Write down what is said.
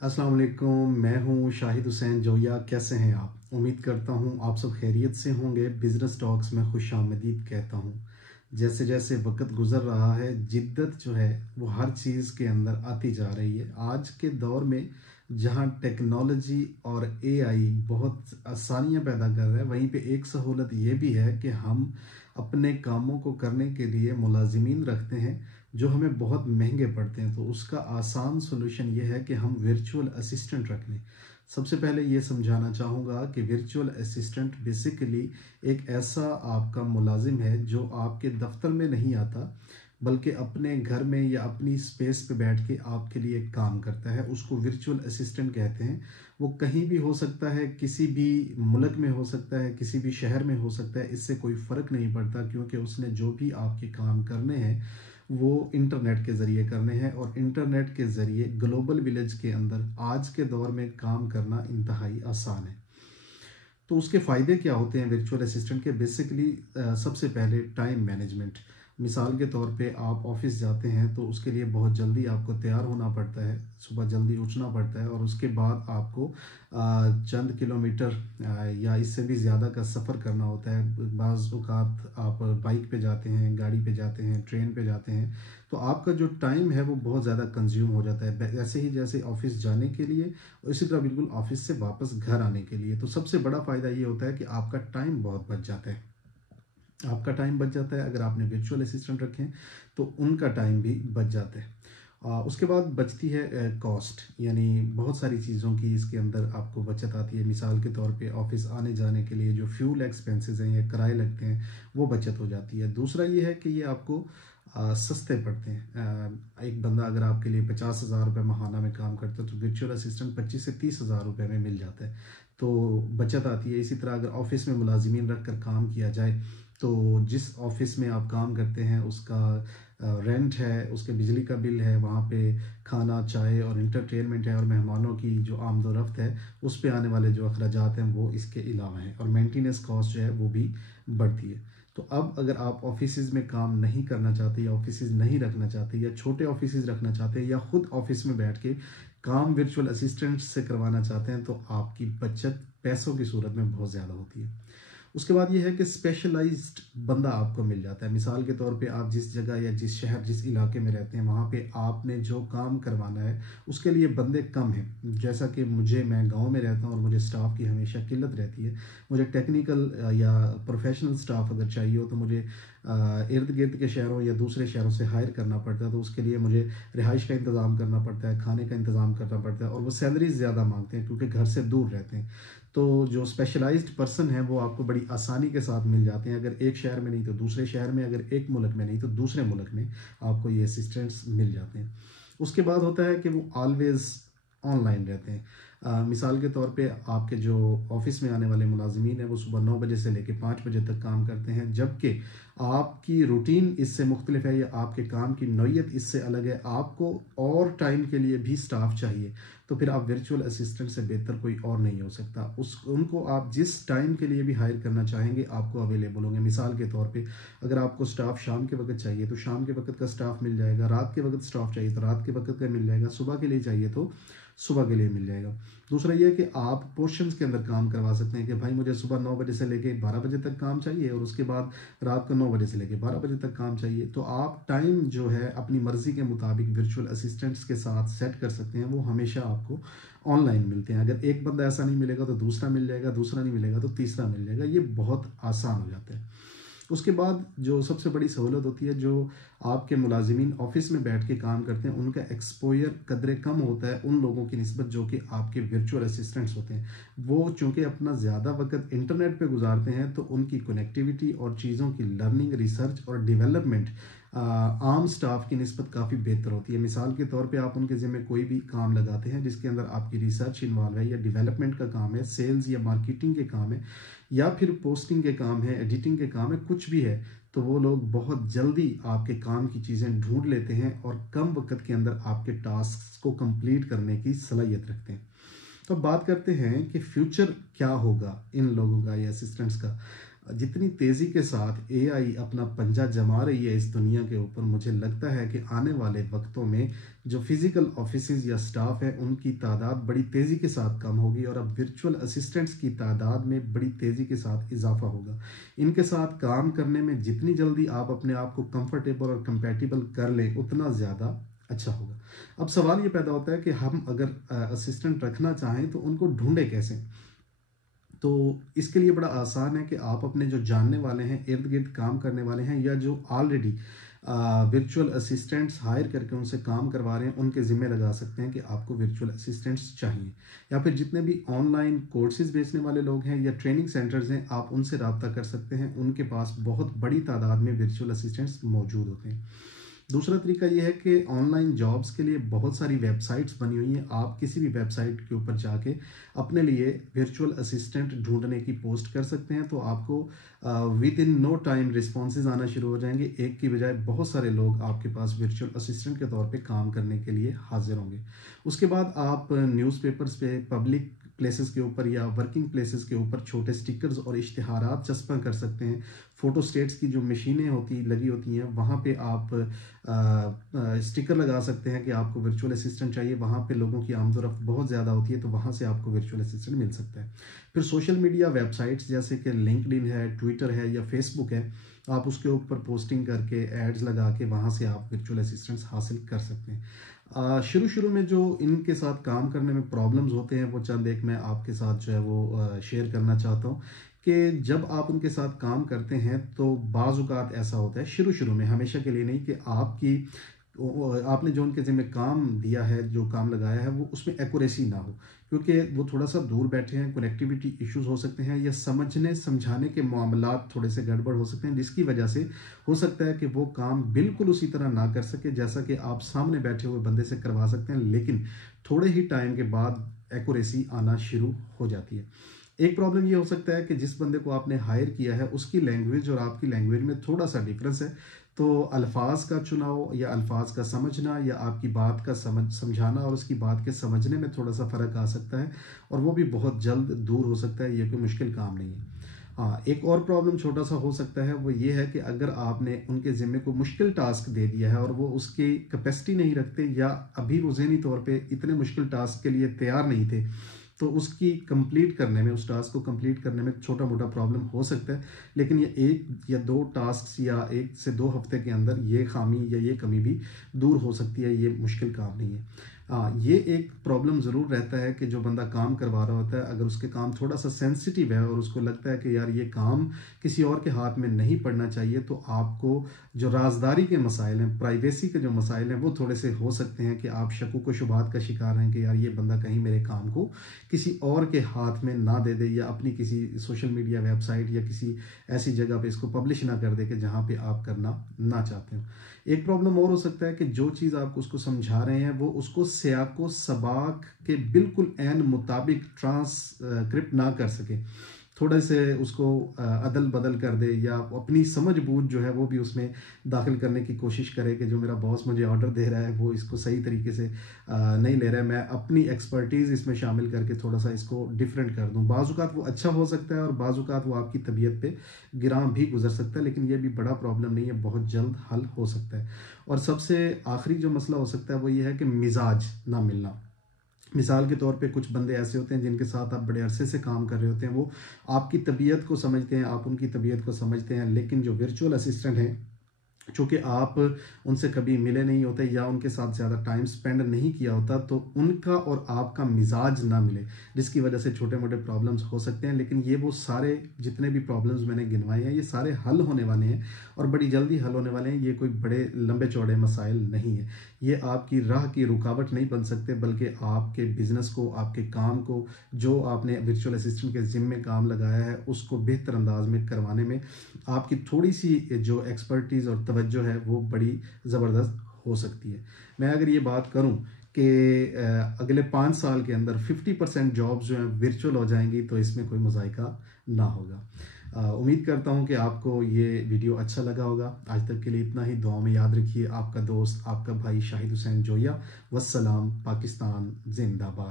अस्सलाम वालेकुम। मैं हूं शाहिद हुसैन जोया। कैसे हैं आप? उम्मीद करता हूं आप सब खैरियत से होंगे। बिजनेस टॉक्स में खुशामदीद कहता हूं। जैसे जैसे वक्त गुजर रहा है, जिद्दत जो है वो हर चीज़ के अंदर आती जा रही है। आज के दौर में जहां टेक्नोलॉजी और एआई बहुत आसानियां पैदा कर रहा है, वहीं पे एक सहूलत ये भी है कि हम अपने कामों को करने के लिए मुलाजिमीन रखते हैं जो हमें बहुत महंगे पड़ते हैं। तो उसका आसान सोल्यूशन ये है कि हम वर्चुअल असिस्टेंट रख लें। सबसे पहले ये समझाना चाहूँगा कि वर्चुअल असिस्टेंट बेसिकली एक ऐसा आपका मुलाजिम है जो आपके दफ्तर में नहीं आता, बल्कि अपने घर में या अपनी स्पेस पे बैठ के आपके लिए काम करता है। उसको वर्चुअल असिस्टेंट कहते हैं। वो कहीं भी हो सकता है, किसी भी मुल्क में हो सकता है, किसी भी शहर में हो सकता है। इससे कोई फ़र्क नहीं पड़ता, क्योंकि उसने जो भी आपके काम करने हैं वो इंटरनेट के ज़रिए करने हैं। और इंटरनेट के ज़रिए ग्लोबल विलेज के अंदर आज के दौर में काम करना इंतहाई आसान है। तो उसके फ़ायदे क्या होते हैं वर्चुअल असिस्टेंट के? बेसिकली सबसे पहले टाइम मैनेजमेंट। मिसाल के तौर पे आप ऑफिस जाते हैं तो उसके लिए बहुत जल्दी आपको तैयार होना पड़ता है, सुबह जल्दी उठना पड़ता है, और उसके बाद आपको चंद किलोमीटर या इससे भी ज़्यादा का सफ़र करना होता है। बाज़ औक़ात आप बाइक पे जाते हैं, गाड़ी पे जाते हैं, ट्रेन पे जाते हैं, तो आपका जो टाइम है वो बहुत ज़्यादा कंज्यूम हो जाता है, ऐसे ही जैसे ऑफिस जाने के लिए और इसी तरह बिल्कुल ऑफिस से वापस घर आने के लिए। तो सबसे बड़ा फ़ायदा ये होता है कि आपका टाइम बहुत बच जाता है। आपका टाइम बच जाता है अगर आपने वर्चुअल असिस्टेंट रखें, तो उनका टाइम भी बच जाता है। उसके बाद बचती है कॉस्ट, यानी बहुत सारी चीज़ों की इसके अंदर आपको बचत आती है। मिसाल के तौर पे ऑफिस आने जाने के लिए जो फ्यूल एक्सपेंसेस हैं या किराए लगते हैं, वो बचत हो जाती है। दूसरा ये है कि ये आपको सस्ते पड़ते हैं। एक बंदा अगर आपके लिए 50,000 रुपये माहाना में काम करता है, तो वर्चुअल असिस्टेंट 25 से 30,000 रुपये में मिल जाता है। तो बचत आती है। इसी तरह अगर ऑफिस में मुलाजिमीन रख कर काम किया जाए, तो जिस ऑफिस में आप काम करते हैं उसका रेंट है, उसके बिजली का बिल है, वहाँ पे खाना, चाय और इंटरटेनमेंट है, और मेहमानों की जो आमदोरफ्त है, उस पे आने वाले जो अखराजात हैं वो इसके अलावा हैं, और मेंटेनेंस कॉस्ट जो है वो भी बढ़ती है। तो अब अगर आप ऑफिस में काम नहीं करना चाहते, या ऑफिस नहीं रखना चाहते, या छोटे ऑफिस रखना चाहते हैं, या खुद ऑफिस में बैठ के काम वर्चुअल असिस्टेंट से करवाना चाहते हैं, तो आपकी बचत पैसों की सूरत में बहुत ज़्यादा होती है। उसके बाद ये है कि स्पेशलाइज्ड बंदा आपको मिल जाता है। मिसाल के तौर पे आप जिस जगह या जिस शहर, जिस इलाके में रहते हैं, वहाँ पे आपने जो काम करवाना है उसके लिए बंदे कम हैं। जैसा कि मैं गांव में रहता हूँ और मुझे स्टाफ की हमेशा किल्लत रहती है। मुझे टेक्निकल या प्रोफेशनल स्टाफ अगर चाहिए हो, तो मुझे इर्द गिर्द के शहरों या दूसरे शहरों से हायर करना पड़ता है। तो उसके लिए मुझे रिहाइश का इंतज़ाम करना पड़ता है, खाने का इंतज़ाम करना पड़ता है, और वो सैलरी ज़्यादा मांगते हैं क्योंकि घर से दूर रहते हैं। तो जो स्पेशलाइज्ड पर्सन है वो आपको बड़ी आसानी के साथ मिल जाते हैं। अगर एक शहर में नहीं तो दूसरे शहर में, अगर एक मुल्क में नहीं तो दूसरे मुल्क में आपको ये असिस्टेंट्स मिल जाते हैं। उसके बाद होता है कि वो ऑलवेज ऑनलाइन रहते हैं। मिसाल के तौर पे आपके जो ऑफिस में आने वाले मुलाजिमीन हैं वो सुबह 9 बजे से लेकर 5 बजे तक काम करते हैं, जबकि आपकी रूटीन इससे मुख्तलिफ है, या आपके काम की नौयत इससे अलग है। आपको और टाइम के लिए भी स्टाफ चाहिए, तो फिर आप वर्चुअल असिस्टेंट से बेहतर कोई और नहीं हो सकता। उनको आप जिस टाइम के लिए भी हायर करना चाहेंगे आपको अवेलेबल होंगे। मिसाल के तौर पे अगर आपको स्टाफ शाम के वक्त चाहिए तो शाम के वक्त का स्टाफ मिल जाएगा, रात के वक्त स्टाफ चाहिए तो रात के वक्त का मिल जाएगा, सुबह के लिए चाहिए तो सुबह के लिए मिल जाएगा। दूसरा ये है कि आप पोर्शंस के अंदर काम करवा सकते हैं कि भाई मुझे सुबह 9 बजे से लेके 12 बजे तक काम चाहिए, और उसके बाद रात को 9 बजे से लेके 12 बजे तक काम चाहिए। तो आप टाइम जो है अपनी मर्ज़ी के मुताबिक वर्चुअल असिस्टेंट्स के साथ सेट कर सकते हैं। वो हमेशा आपको ऑनलाइन मिलते हैं। अगर एक बंदा ऐसा नहीं मिलेगा तो दूसरा मिल जाएगा, दूसरा नहीं मिलेगा तो तीसरा मिल जाएगा। ये बहुत आसान हो जाता है। उसके बाद जो सबसे बड़ी सहूलत होती है, जो आपके मुलाजिमीन ऑफिस में बैठ के काम करते हैं उनका एक्सपोजर कदरे कम होता है उन लोगों की निस्बत जो कि आपके वर्चुअल असिस्टेंट्स होते हैं। वो चूँकि अपना ज़्यादा वक्त इंटरनेट पे गुजारते हैं, तो उनकी कनेक्टिविटी और चीज़ों की लर्निंग, रिसर्च और डेवलपमेंट आम स्टाफ की निस्बत काफ़ी बेहतर होती है। मिसाल के तौर पे आप उनके ज़िम्मे कोई भी काम लगाते हैं जिसके अंदर आपकी रिसर्च इन्वॉल्व है, या डेवलपमेंट का काम है, सेल्स या मार्केटिंग के काम है, या फिर पोस्टिंग के काम है, एडिटिंग के काम है, कुछ भी है, तो वो लोग बहुत जल्दी आपके काम की चीज़ें ढूंढ लेते हैं और कम वक्त के अंदर आपके टास्क को कंप्लीट करने की सलाहियत रखते हैं। तो बात करते हैं कि फ्यूचर क्या होगा इन लोगों का या असिस्टेंट्स का। जितनी तेज़ी के साथ एआई अपना पंजा जमा रही है इस दुनिया के ऊपर, मुझे लगता है कि आने वाले वक्तों में जो फिज़िकल ऑफिसेज़ या स्टाफ है उनकी तादाद बड़ी तेज़ी के साथ कम होगी और अब वर्चुअल असिस्टेंट्स की तादाद में बड़ी तेज़ी के साथ इजाफा होगा। इनके साथ काम करने में जितनी जल्दी आप अपने आप को कंफर्टेबल और कंपैटिबल कर लें उतना ज़्यादा अच्छा होगा। अब सवाल ये पैदा होता है कि हम अगर असिस्टेंट रखना चाहें तो उनको ढूंढे कैसे। तो इसके लिए बड़ा आसान है कि आप अपने जो जानने वाले हैं, इर्द गिर्द काम करने वाले हैं, या जो ऑलरेडी वर्चुअल असिस्टेंट्स हायर करके उनसे काम करवा रहे हैं, उनके ज़िम्मे लगा सकते हैं कि आपको वर्चुअल असिस्टेंट्स चाहिए। या फिर जितने भी ऑनलाइन कोर्सेज बेचने वाले लोग हैं या ट्रेनिंग सेंटर्स हैं, आप उनसे रब्ता कर सकते हैं, उनके पास बहुत बड़ी तादाद में वर्चुअल असिस्टेंट्स मौजूद होते हैं। दूसरा तरीका ये है कि ऑनलाइन जॉब्स के लिए बहुत सारी वेबसाइट्स बनी हुई हैं। आप किसी भी वेबसाइट के ऊपर जाके अपने लिए वर्चुअल असिस्टेंट ढूंढने की पोस्ट कर सकते हैं, तो आपको within no time responses आना शुरू हो जाएंगे। एक की बजाय बहुत सारे लोग आपके पास वर्चुअल असिस्टेंट के तौर पे काम करने के लिए हाजिर होंगे। उसके बाद आप न्यूज़पेपर्स पे, पब्लिक प्लेसेस के ऊपर या वर्किंग प्लेसेस के ऊपर छोटे स्टिकर्स और इश्तिहारात चस्पा कर सकते हैं। फ़ोटो स्टेट्स की जो मशीनें लगी होती हैं, वहाँ पे आप स्टिकर लगा सकते हैं कि आपको वर्चुअल असिस्टेंट चाहिए। वहाँ पे लोगों की आमदोरफ्त बहुत ज़्यादा होती है, तो वहाँ से आपको वर्चुअल असिस्टेंट मिल सकता है। फिर सोशल मीडिया वेबसाइट्स जैसे कि लिंक्डइन है, ट्विटर है या फेसबुक है, आप उसके ऊपर पोस्टिंग करके, एड्स लगा के वहाँ से आप वर्चुअल असिस्टेंट्स हासिल कर सकते हैं। शुरू शुरू में जो इनके साथ काम करने में प्रॉब्लम्स होते हैं, वो चंद एक मैं आपके साथ जो है वो शेयर करना चाहता हूँ कि जब आप उनके साथ काम करते हैं तो बाज़ औक़ात ऐसा होता है, शुरू शुरू में, हमेशा के लिए नहीं, कि आपने जो उनके ज़िम्मे काम दिया है, जो काम लगाया है, वो उसमें एक्यूरेसी ना हो, क्योंकि वो थोड़ा सा दूर बैठे हैं, कनेक्टिविटी इश्यूज हो सकते हैं, या समझने समझाने के मामलात थोड़े से गड़बड़ हो सकते हैं, जिसकी वजह से हो सकता है कि वो काम बिल्कुल उसी तरह ना कर सके जैसा कि आप सामने बैठे हुए बंदे से करवा सकते हैं, लेकिन थोड़े ही टाइम के बाद एक्यूरेसी आना शुरू हो जाती है। एक प्रॉब्लम ये हो सकता है कि जिस बंदे को आपने हायर किया है उसकी लैंग्वेज और आपकी लैंग्वेज में थोड़ा सा डिफरेंस है, तो अल्फाज का चुनाव या अल्फाज का समझना या आपकी बात का समझाना और उसकी बात के समझने में थोड़ा सा फ़र्क आ सकता है, और वो भी बहुत जल्द दूर हो सकता है। ये कोई मुश्किल काम नहीं है। हाँ, एक और प्रॉब्लम छोटा सा हो सकता है, वो ये है कि अगर आपने उनके ज़िम्मे को मुश्किल टास्क दे दिया है और वो उसकी कैपेसिटी नहीं रखते, या अभी वो ज़हनी तौर पे इतने मुश्किल टास्क के लिए तैयार नहीं थे, तो उसकी कंप्लीट करने में, उस टास्क को कंप्लीट करने में छोटा मोटा प्रॉब्लम हो सकता है। लेकिन ये 1 या 2 टास्क या 1 से 2 हफ्ते के अंदर ये खामी या ये कमी भी दूर हो सकती है। ये मुश्किल काम नहीं है। ये एक प्रॉब्लम ज़रूर रहता है कि जो बंदा काम करवा रहा होता है, अगर उसके काम थोड़ा सा सेंसिटिव है और उसको लगता है कि यार ये काम किसी और के हाथ में नहीं पड़ना चाहिए, तो आपको जो राजदारी के मसाइल हैं, प्राइवेसी के जो मसाइल हैं, वो थोड़े से हो सकते हैं कि आप शकूक व शुबहात का शिकार हैं कि यार ये बंदा कहीं मेरे काम को किसी और के हाथ में ना दे दे, या अपनी किसी सोशल मीडिया वेबसाइट या किसी ऐसी जगह पे इसको पब्लिश ना कर दे कि जहाँ पे आप करना ना चाहते हो। एक प्रॉब्लम और हो सकता है कि जो चीज़ आप उसको समझा रहे हैं वो उसको सियाको सबाक के बिल्कुल ऐन मुताबिक ट्रांसक्रिप्ट ना कर सके, थोड़े से उसको अदल बदल कर दे, या अपनी समझ बूझ जो है वो भी उसमें दाखिल करने की कोशिश करे कि जो मेरा बॉस मुझे ऑर्डर दे रहा है वो इसको सही तरीके से नहीं ले रहा है, मैं अपनी एक्सपर्टीज़ इसमें शामिल करके थोड़ा सा इसको डिफरेंट कर दूं। बाज़ औक़ात वो अच्छा हो सकता है और बाज़ औक़ात वो आपकी तबीयत पे गिरां भी गुजर सकता है, लेकिन ये भी बड़ा प्रॉब्लम नहीं है, बहुत जल्द हल हो सकता है। और सबसे आखिरी जो मसला हो सकता है वो ये है कि मिजाज ना मिलना। मिसाल के तौर पे कुछ बंदे ऐसे होते हैं जिनके साथ आप बड़े अरसे से काम कर रहे होते हैं, वो आपकी तबीयत को समझते हैं, आप उनकी तबीयत को समझते हैं, लेकिन जो वर्चुअल असिस्टेंट हैं, चूँकि आप उनसे कभी मिले नहीं होते या उनके साथ ज़्यादा टाइम स्पेंड नहीं किया होता, तो उनका और आपका मिजाज ना मिले, जिसकी वजह से छोटे मोटे प्रॉब्लम्स हो सकते हैं। लेकिन ये वो सारे जितने भी प्रॉब्लम्स मैंने गिनवाए हैं, ये सारे हल होने वाले हैं और बड़ी जल्दी हल होने वाले हैं। ये कोई बड़े लंबे चौड़े मसाइल नहीं है। ये आपकी राह की रुकावट नहीं बन सकते, बल्कि आपके बिजनेस को, आपके काम को, जो आपने वर्चुअल असिस्टेंट के ज़िम्मे काम लगाया है, उसको बेहतर अंदाज में करवाने में आपकी थोड़ी सी जो एक्सपर्टीज़ और तवज्जो है वो बड़ी ज़बरदस्त हो सकती है। मैं अगर ये बात करूं कि अगले 5 साल के अंदर 50% जॉब्स जो हैं वर्चुअल हो जाएंगी, तो इसमें कोई मज़ाइका ना होगा। उम्मीद करता हूं कि आपको ये वीडियो अच्छा लगा होगा। आज तक के लिए इतना ही। दुआ में याद रखिए। आपका दोस्त, आपका भाई शाहिद हुसैन जोया। वस्सलाम। पाकिस्तान जिंदाबाद।